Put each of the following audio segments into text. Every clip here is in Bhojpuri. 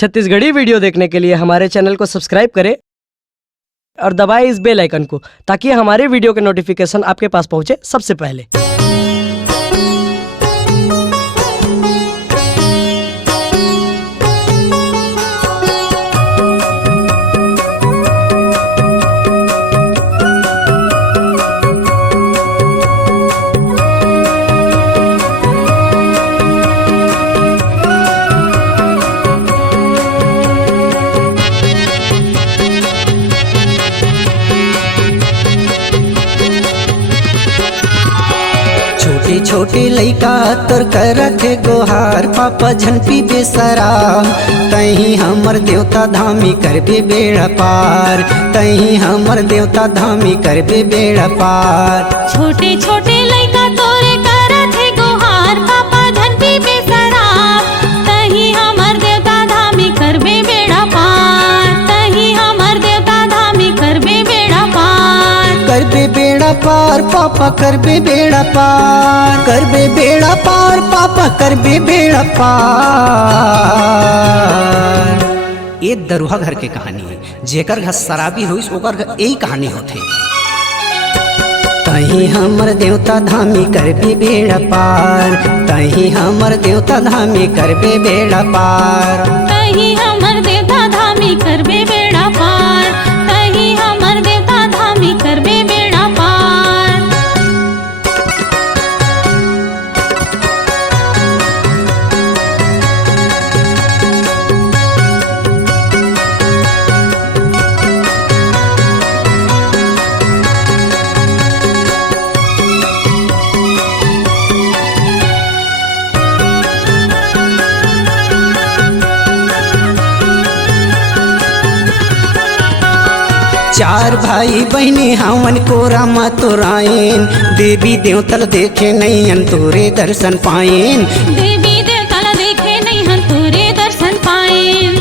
छत्तीसगढ़ी वीडियो देखने के लिए हमारे चैनल को सब्सक्राइब करें और दबाएं इस बेल आइकन को ताकि हमारे वीडियो के नोटिफिकेशन आपके पास पहुंचे सबसे पहले। छोटे लइका तोर करत है गोहार, पापा झनपी बेसराम। तही हमर देवता धामी करबे बेड़ा पार, तही हमर देवता धामी करबे बेड़ा पार। छोटे छोटे लइका तोरे करत है गोहार, पापा झनपी बेसराम। तही हमर देवता धामी करबे बेड़ा पार, तही हमर देवता धामी करबे बेड़ा पार। करबे बेड़ा पार पापा करबे बेड़ा पार, करबे बेड़ा पार पापा करबे बेड़ा पार। ये दरुहा घर के कहानी है, जेकर घर शराबी हुई ओकर घर यही कहानी होथे। तही हमर देवता धामी करबे बेड़ा पार, तही हमर देवता धामी करबे बेड़ा पार। तही हमर देवता धामी करबे बेड़ा पार, तही हमर देवता धामी करबे बेड़ा पार। चार भाई बहनी हवन कोरा मतुरायन, देवी देवतल देखे नहीं तोरे दर्शन पाएन। देवी देवता देखे नहीं हम तोरे दर्शन पाएन।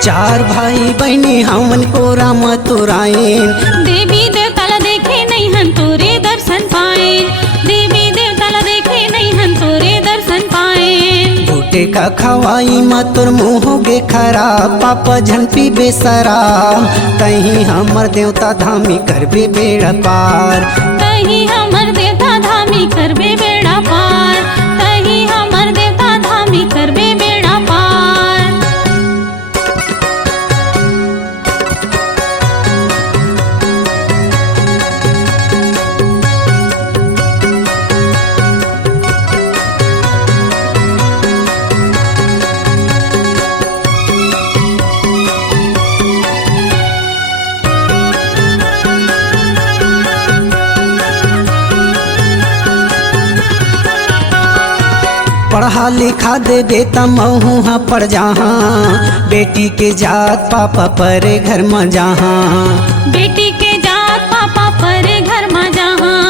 चार भाई बहनी हवन कोरा मतुरायन, देवी देवता देखे नहीं हम तोरे दर्शन पाएन। देवी देवता देखे नहीं हम तोरे दर्शन पाएन। बूटे का खवाई मतुर मुँह गे खराब, पापा झनपी बेसराम। तही हमर देवता धामी करबे बेड़ा पार, तही हमर देवता धामी करबे बेड़ा पार, तही हमर देवता धामी करबे बेड़ा पार। पढ़ा लिखा देबे त महुहा पड़ जहाँ, बेटी के जात पापा परे घर में जहाँ। बेटी के जात पापा परे घर में जहाँ।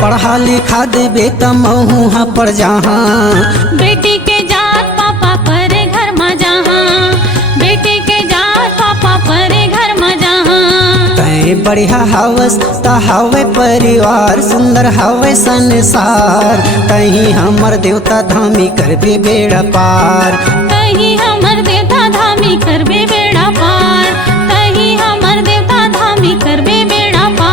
पढ़ा लिखा देबे त महुहा पड़ जहाँ, बेटी के जात पापा परे घर में जहाँ। बेटी के जात पापा परे घर में जहाँ। तय बढ़िया हवस त हवे परिवार, सुंदर हवे संसार। तही हमर देवता धामी करबे बेड़ा पार, तही हमर देवता धामी करबे बेड़ा पार, तही हमर देवता धामी करबे बेड़ा पार।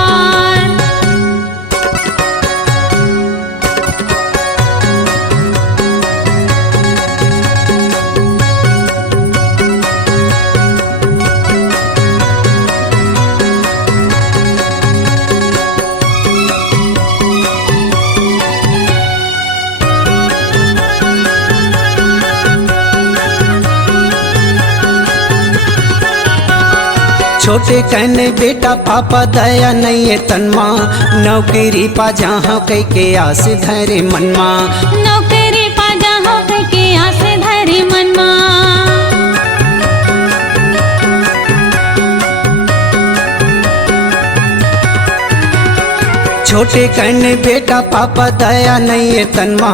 छोटे कहने बेटा पापा दया नहीं है तनमा, नौकरी पा जहाँ कई के आस धरे मनमा। नौकरी पा जहाँ कई के आस धरे मनमा। छोटे कहने बेटा पापा दया नहीं है तनमा,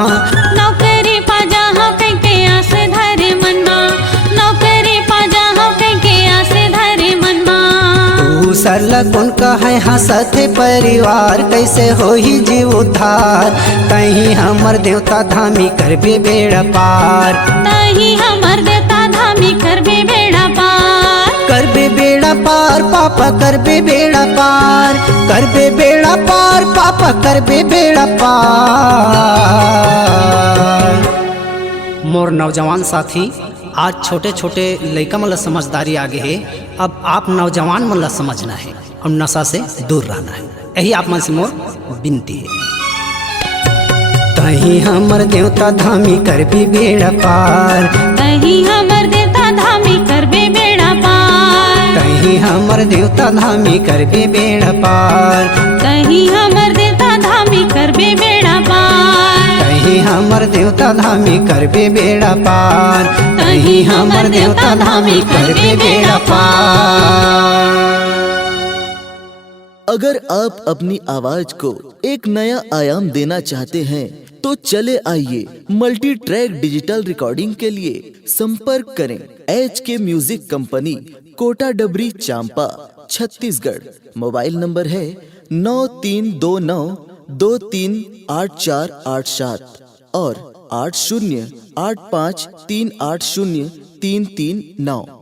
नौकरी पा जहाँ कई के आस धरे मनमा। नौकरी पा कौन का है हंसते परिवार, कैसे होही जीव उद्धार। तही हमर देवता धामी करबे बेड़ा पार, तही हमर देवता धामी करबे बेड़ा पार। करबे बेड़ा पार पापा करबे बेड़ा पार, करबे बेड़ा पार पापा करबे बेड़ा पार। मोर नौजवान साथी, आज छोटे छोटे लड़का मन ला समझदारी आगे है। अब आप नौजवान मन ला समझना है और नशा से दूर रहना है, यही आप मन से मोर विनती है। तही हमर देवता धामी करबे बेड़ा पार, तही हमर देवता धामी करबे बेड़ा पार। तही हमर देवता धामी करबे बेड़ा पार, तही हमर देवता धामी करबे बेड़ा पार। तही हमर देवता धामी करबे बेड़ा पार, तही हमर देवता धामी करबे बेड़ा पार। अगर आप अपनी आवाज को एक नया आयाम देना चाहते हैं तो चले आइए मल्टी ट्रैक डिजिटल रिकॉर्डिंग के लिए संपर्क करें HK म्यूजिक कंपनी, कोटा डबरी, चांपा, छत्तीसगढ़। मोबाइल नंबर है 9329238487 और 8085380339।